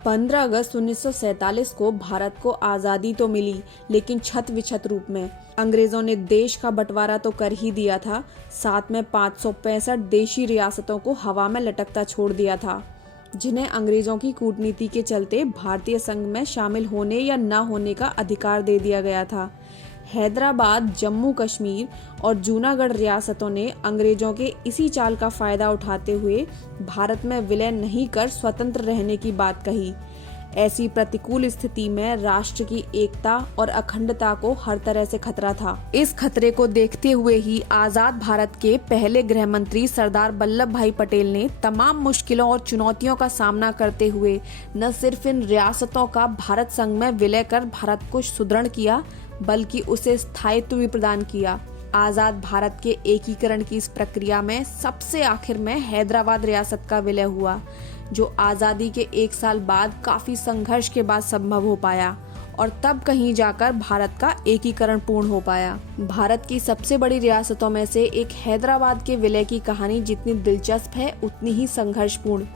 15 अगस्त 1947 को भारत को आज़ादी तो मिली, लेकिन छत विछत रूप में। अंग्रेजों ने देश का बंटवारा तो कर ही दिया था, साथ में 565 देशी रियासतों को हवा में लटकता छोड़ दिया था, जिन्हें अंग्रेजों की कूटनीति के चलते भारतीय संघ में शामिल होने या न होने का अधिकार दे दिया गया था। हैदराबाद, जम्मू कश्मीर और जूनागढ़ रियासतों ने अंग्रेजों के इसी चाल का फायदा उठाते हुए भारत में विलय नहीं कर स्वतंत्र रहने की बात कही। ऐसी प्रतिकूल स्थिति में राष्ट्र की एकता और अखंडता को हर तरह से खतरा था। इस खतरे को देखते हुए ही आजाद भारत के पहले गृह मंत्री सरदार वल्लभ भाई पटेल ने तमाम मुश्किलों और चुनौतियों का सामना करते हुए न सिर्फ इन रियासतों का भारत संघ में विलय कर भारत को सुदृढ़ किया, बल्कि उसे स्थायित्व भी प्रदान किया। आजाद भारत के एकीकरण की इस प्रक्रिया में सबसे आखिर में हैदराबाद रियासत का विलय हुआ, जो आज़ादी के 1 साल बाद काफी संघर्ष के बाद संभव हो पाया और तब कहीं जाकर भारत का एकीकरण पूर्ण हो पाया। भारत की सबसे बड़ी रियासतों में से एक हैदराबाद के विलय की कहानी जितनी दिलचस्प है, उतनी ही संघर्षपूर्ण।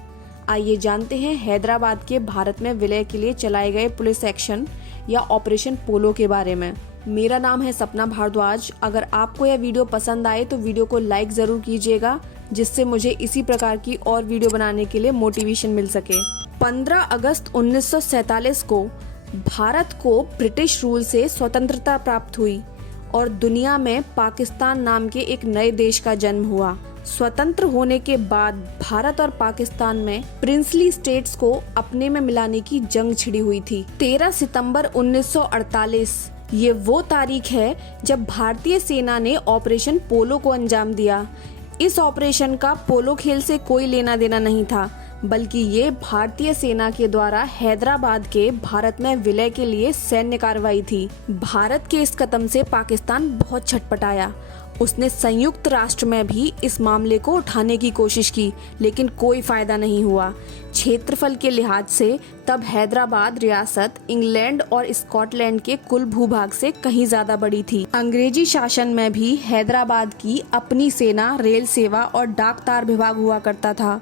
आइए जानते हैं हैदराबाद के भारत में विलय के लिए चलाए गए पुलिस एक्शन या ऑपरेशन पोलो के बारे में। मेरा नाम है सपना भारद्वाज। अगर आपको यह वीडियो पसंद आए तो वीडियो को लाइक जरूर कीजिएगा, जिससे मुझे इसी प्रकार की और वीडियो बनाने के लिए मोटिवेशन मिल सके। 15 अगस्त 1947 को भारत को ब्रिटिश रूल से स्वतंत्रता प्राप्त हुई और दुनिया में पाकिस्तान नाम के एक नए देश का जन्म हुआ। स्वतंत्र होने के बाद भारत और पाकिस्तान में प्रिंसली स्टेट्स को अपने में मिलाने की जंग छिड़ी हुई थी। 13 सितंबर 1948 ये वो तारीख है जब भारतीय सेना ने ऑपरेशन पोलो को अंजाम दिया। इस ऑपरेशन का पोलो खेल से कोई लेना देना नहीं था, बल्कि ये भारतीय सेना के द्वारा हैदराबाद के भारत में विलय के लिए सैन्य कार्रवाई थी। भारत के इस कदम से पाकिस्तान बहुत छटपटाया। उसने संयुक्त राष्ट्र में भी इस मामले को उठाने की कोशिश की, लेकिन कोई फायदा नहीं हुआ। क्षेत्रफल के लिहाज से तब हैदराबाद रियासत इंग्लैंड और स्कॉटलैंड के कुल भूभाग से कहीं ज्यादा बड़ी थी। अंग्रेजी शासन में भी हैदराबाद की अपनी सेना, रेल सेवा और डाक तार विभाग हुआ करता था।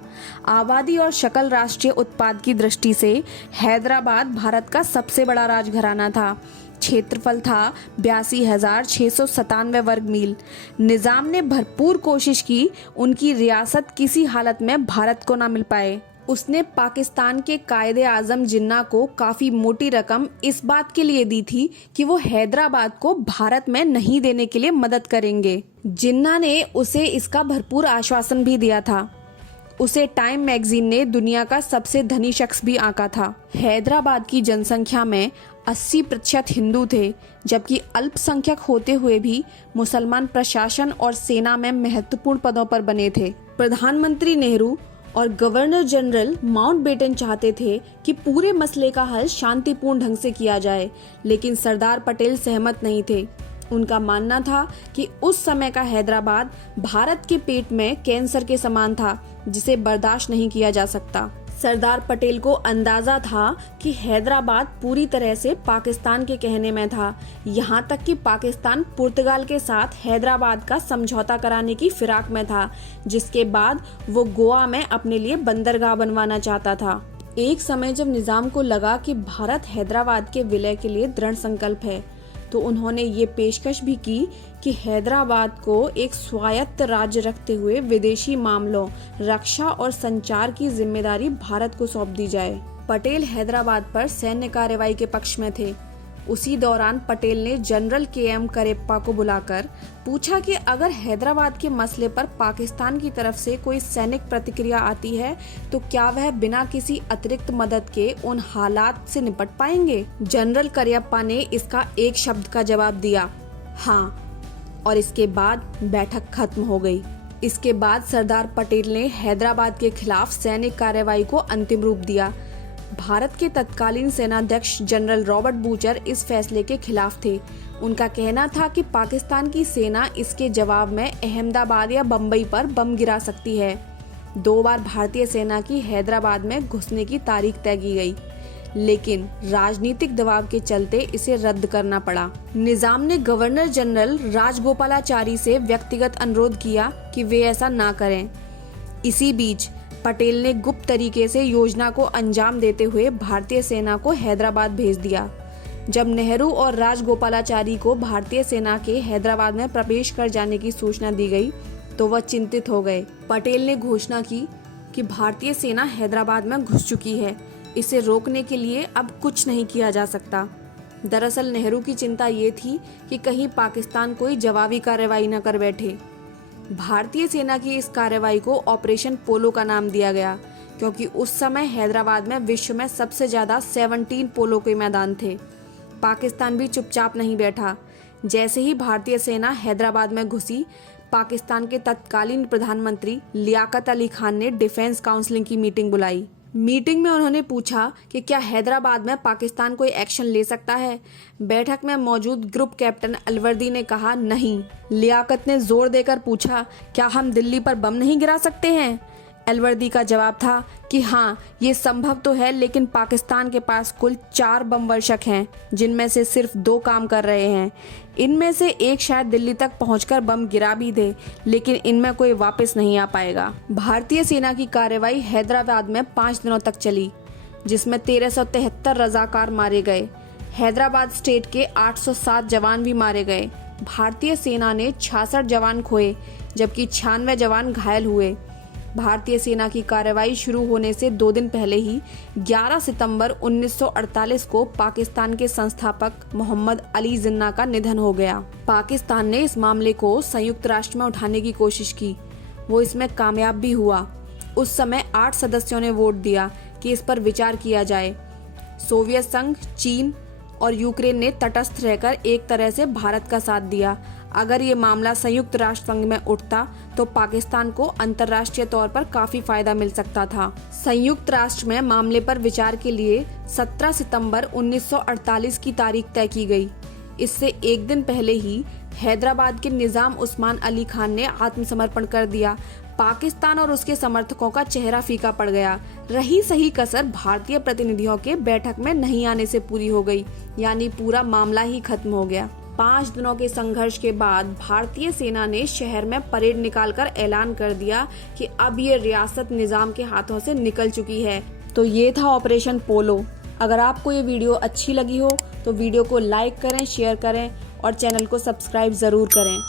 आबादी और शकल राष्ट्रीय उत्पाद की दृष्टि से हैदराबाद भारत का सबसे बड़ा राजघराना था। क्षेत्रफल था 82,697 वर्ग मील। निजाम ने भरपूर कोशिश की उनकी रियासत किसी हालत में भारत को ना मिल पाए। उसने पाकिस्तान के कायदे आजम जिन्ना को काफी मोटी रकम इस बात के लिए दी थी कि वो हैदराबाद को भारत में नहीं देने के लिए मदद करेंगे। जिन्ना ने उसे इसका भरपूर आश्वासन भी दिया था। उसे टाइम मैगजीन ने दुनिया का सबसे धनी शख्स भी आंका था। हैदराबाद की जनसंख्या में 80% हिंदू थे, जबकि अल्पसंख्यक होते हुए भी मुसलमान प्रशासन और सेना में महत्वपूर्ण पदों पर बने थे। प्रधानमंत्री नेहरू और गवर्नर जनरल माउंटबेटन चाहते थे कि पूरे मसले का हल शांतिपूर्ण ढंग से किया जाए, लेकिन सरदार पटेल सहमत नहीं थे। उनका मानना था कि उस समय का हैदराबाद भारत के पेट में कैंसर के समान था, जिसे बर्दाश्त नहीं किया जा सकता। सरदार पटेल को अंदाजा था कि हैदराबाद पूरी तरह से पाकिस्तान के कहने में था, यहाँ तक कि पाकिस्तान पुर्तगाल के साथ हैदराबाद का समझौता कराने की फिराक में था, जिसके बाद वो गोवा में अपने लिए बंदरगाह बनवाना चाहता था। एक समय जब निजाम को लगा कि भारत हैदराबाद के विलय के लिए दृढ़ संकल्प है, तो उन्होंने ये पेशकश भी की कि हैदराबाद को एक स्वायत्त राज्य रखते हुए विदेशी मामलों, रक्षा और संचार की जिम्मेदारी भारत को सौंप दी जाए। पटेल हैदराबाद पर सैन्य कार्रवाई के पक्ष में थे। उसी दौरान पटेल ने जनरल KM करेप्पा को बुलाकर पूछा कि अगर हैदराबाद के मसले पर पाकिस्तान की तरफ से कोई सैनिक प्रतिक्रिया आती है तो क्या वह बिना किसी अतिरिक्त मदद के उन हालात से निपट पाएंगे। जनरल करियप्पा ने इसका एक शब्द का जवाब दिया, हाँ, और इसके बाद बैठक खत्म हो गई। इसके बाद सरदार पटेल ने हैदराबाद के खिलाफ सैनिक कार्रवाई को अंतिम रूप दिया। भारत के तत्कालीन सेनाध्यक्ष जनरल रॉबर्ट बूचर इस फैसले के खिलाफ थे। उनका कहना था कि पाकिस्तान की सेना इसके जवाब में अहमदाबाद या बम्बई पर बम गिरा सकती है। 2 बार भारतीय सेना की हैदराबाद में घुसने की तारीख तय की गई, लेकिन राजनीतिक दबाव के चलते इसे रद्द करना पड़ा। निजाम ने गवर्नर जनरल राजगोपालाचारी से व्यक्तिगत अनुरोध किया कि वे ऐसा ना करें। इसी बीच पटेल ने गुप्त तरीके से योजना को अंजाम देते हुए भारतीय सेना को हैदराबाद भेज दिया। जब नेहरू और राजगोपालाचारी को भारतीय सेना के हैदराबाद में प्रवेश कर जाने की सूचना दी गई तो वह चिंतित हो गए। पटेल ने घोषणा की कि भारतीय सेना हैदराबाद में घुस चुकी है, इसे रोकने के लिए अब कुछ नहीं किया जा सकता। दरअसल नेहरू की चिंता ये थी कि कहीं पाकिस्तान कोई जवाबी कार्रवाई न कर बैठे। भारतीय सेना की इस कार्रवाई को ऑपरेशन पोलो का नाम दिया गया, क्योंकि उस समय हैदराबाद में विश्व में सबसे ज्यादा 17 पोलो के मैदान थे। पाकिस्तान भी चुपचाप नहीं बैठा। जैसे ही भारतीय सेना हैदराबाद में घुसी, पाकिस्तान के तत्कालीन प्रधानमंत्री लियाकत अली खान ने डिफेंस काउंसिल की मीटिंग बुलाई। मीटिंग में उन्होंने पूछा कि क्या हैदराबाद में पाकिस्तान कोई एक्शन ले सकता है। बैठक में मौजूद ग्रुप कैप्टन अलवर्दी ने कहा नहीं। लियाकत ने जोर देकर पूछा, क्या हम दिल्ली पर बम नहीं गिरा सकते हैं। अलवर्दी का जवाब था कि हाँ, ये संभव तो है, लेकिन पाकिस्तान के पास कुल 4 बम वर्षक हैं, जिनमें से सिर्फ 2 काम कर रहे हैं। इनमें से एक शायद दिल्ली तक पहुंचकर बम गिरा भी दे, लेकिन इनमें कोई वापस नहीं आ पाएगा। भारतीय सेना की कार्रवाई हैदराबाद में 5 दिनों तक चली, जिसमें 1373 रजाकार मारे गए। हैदराबाद स्टेट के 807 जवान भी मारे गए। भारतीय सेना ने 66 जवान खोए, जबकि 96 जवान घायल हुए। भारतीय सेना की कार्रवाई शुरू होने से 2 दिन पहले ही 11 सितंबर 1948 को पाकिस्तान के संस्थापक मोहम्मद अली जिन्ना का निधन हो गया। पाकिस्तान ने इस मामले को संयुक्त राष्ट्र में उठाने की कोशिश की। वो इसमें कामयाब भी हुआ। उस समय 8 सदस्यों ने वोट दिया कि इस पर विचार किया जाए। सोवियत संघ, चीन और यूक्रेन ने तटस्थ रहकर एक तरह से भारत का साथ दिया। अगर ये मामला संयुक्त राष्ट्र संघ में उठता तो पाकिस्तान को अंतर्राष्ट्रीय तौर पर काफी फायदा मिल सकता था। संयुक्त राष्ट्र में मामले पर विचार के लिए 17 सितंबर 1948 की तारीख तय की गई। इससे एक दिन पहले ही हैदराबाद के निजाम उस्मान अली खान ने आत्मसमर्पण कर दिया। पाकिस्तान और उसके समर्थकों का चेहरा फीका पड़ गया। रही सही कसर भारतीय प्रतिनिधियों के बैठक में नहीं आने से पूरी हो गई, यानी पूरा मामला ही खत्म हो गया। 5 दिनों के संघर्ष के बाद भारतीय सेना ने शहर में परेड निकालकर ऐलान कर दिया कि अब ये रियासत निजाम के हाथों से निकल चुकी है। तो ये था ऑपरेशन पोलो। अगर आपको ये वीडियो अच्छी लगी हो तो वीडियो को लाइक करें, शेयर करें और चैनल को सब्सक्राइब जरूर करें।